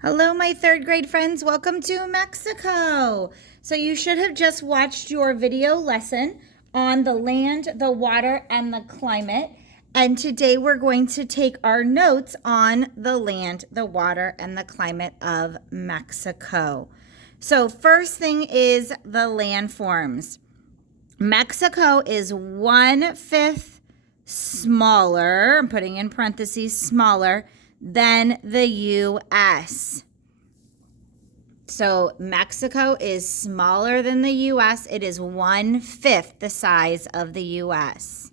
Hello, my third grade friends. Welcome to Mexico. So you should have just watched your video lesson on the land, the water, and the climate. And today we're going to take our notes on the land, the water, and the climate of Mexico. So first thing is the landforms. Mexico is 1/5 smaller, I'm putting in parentheses, smaller than the U.S. So Mexico is smaller than the U.S. It is 1/5 the size of the U.S.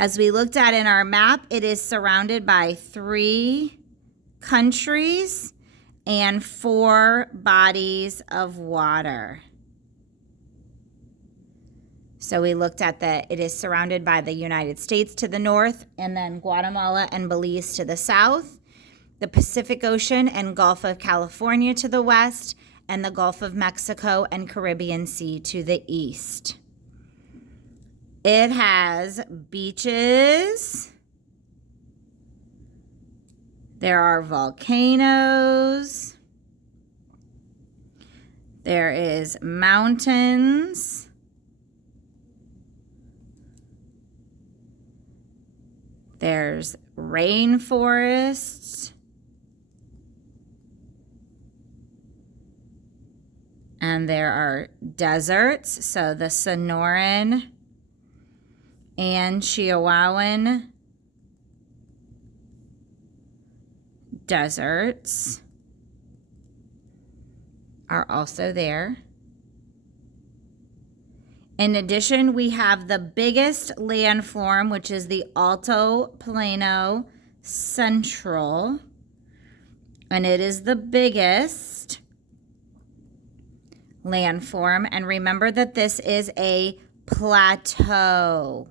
As we looked at in our map, it is surrounded by 3 countries and 4 bodies of water. So we looked at it is surrounded by the United States to the north, and then Guatemala and Belize to the south, the Pacific Ocean and Gulf of California to the west, and the Gulf of Mexico and Caribbean Sea to the east. It has beaches. There are volcanoes. There is mountains. There's rainforests. And there are deserts. So the Sonoran and Chihuahuan deserts are also there. In addition, we have the biggest landform, which is the Alto Plano Central, and it is the biggest landform. And remember that this is a plateau,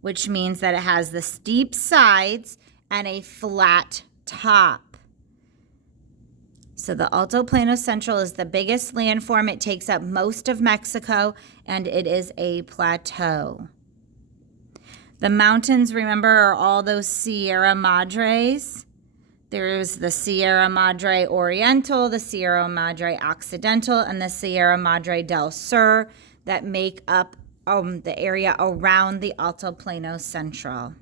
which means that it has the steep sides and a flat top. So the Alto Plano Central is the biggest landform. It takes up most of Mexico, and it is a plateau. The mountains, remember, are all those Sierra Madres. There's the Sierra Madre Oriental, the Sierra Madre Occidental, and the Sierra Madre del Sur that make up the area around the Alto Plano Central.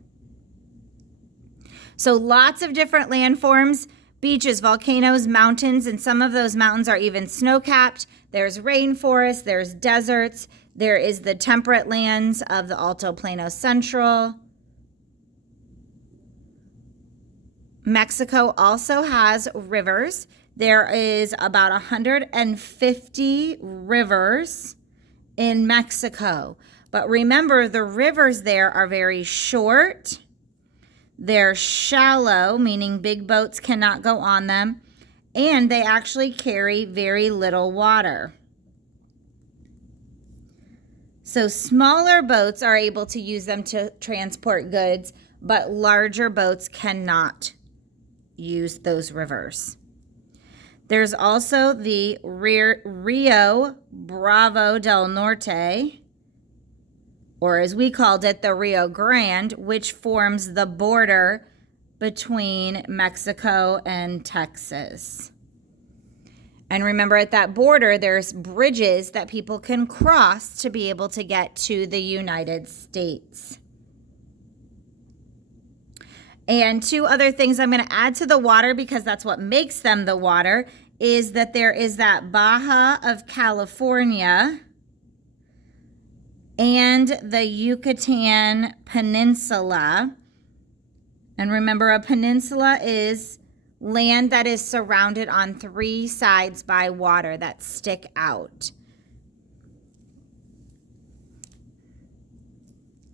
So lots of different landforms. Beaches, volcanoes, mountains, and some of those mountains are even snow-capped. There's rainforests, there's deserts, there is the temperate lands of the Alto Plano Central. Mexico also has rivers. There is about 150 rivers in Mexico. But remember, the rivers there are very short. They're shallow, meaning big boats cannot go on them, and they actually carry very little water. So smaller boats are able to use them to transport goods, but larger boats cannot use those rivers. There's also the Rio Bravo Del Norte, or as we called it, the Rio Grande, which forms the border between Mexico and Texas. And remember, at that border, there's bridges that people can cross to be able to get to the United States. And 2 other things I'm going to add to the water, because that's what makes them the water, is that there is that Baja of California and the Yucatan Peninsula. And remember, a peninsula is land that is surrounded on 3 sides by water that stick out.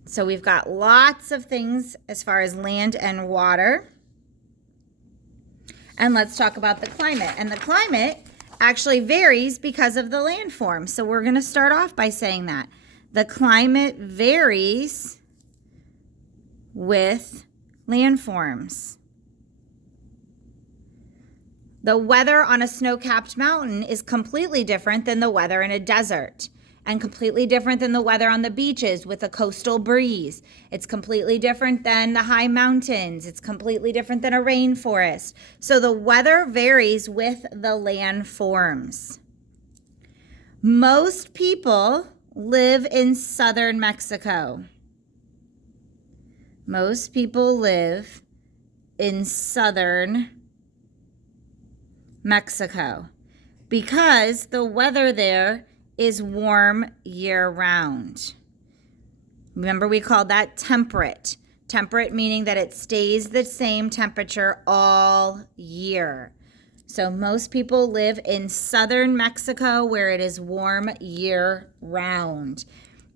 So we've got lots of things as far as land and water. And let's talk about the climate. And the climate actually varies because of the landform. So we're going to start off by saying that. The climate varies with landforms. The weather on a snow-capped mountain is completely different than the weather in a desert. and completely different than the weather on the beaches with a coastal breeze. It's completely different than the high mountains. It's completely different than a rainforest. So the weather varies with the landforms. Most people live in southern Mexico. Most people live in southern Mexico because the weather there is warm year-round. Remember, we called that temperate. Temperate meaning that it stays the same temperature all year. So most people live in southern Mexico where it is warm year-round.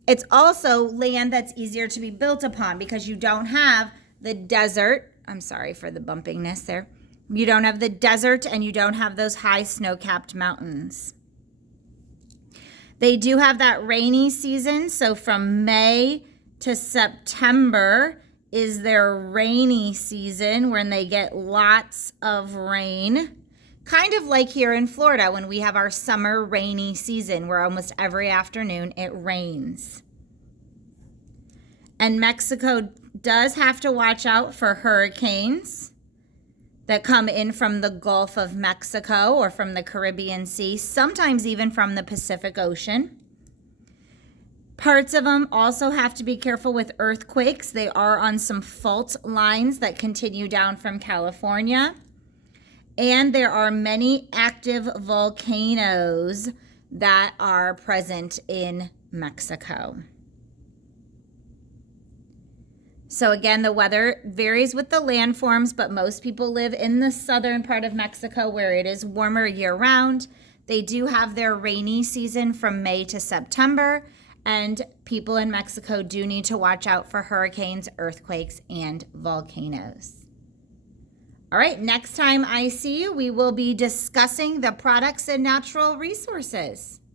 It's also land that's easier to be built upon because you don't have the desert. I'm sorry for the bumpiness there. You don't have the desert and you don't have those high snow-capped mountains. They do have that rainy season, so from May to September is their rainy season when they get lots of rain. Kind of like here in Florida when we have our summer rainy season where almost every afternoon it rains. And Mexico does have to watch out for hurricanes that come in from the Gulf of Mexico or from the Caribbean Sea, sometimes even from the Pacific Ocean. Parts of them also have to be careful with earthquakes. They are on some fault lines that continue down from California. And there are many active volcanoes that are present in Mexico. So again, the weather varies with the landforms, but most people live in the southern part of Mexico where it is warmer year-round. They do have their rainy season from May to September, and people in Mexico do need to watch out for hurricanes, earthquakes, and volcanoes. All right, next time I see you, we will be discussing the products and natural resources.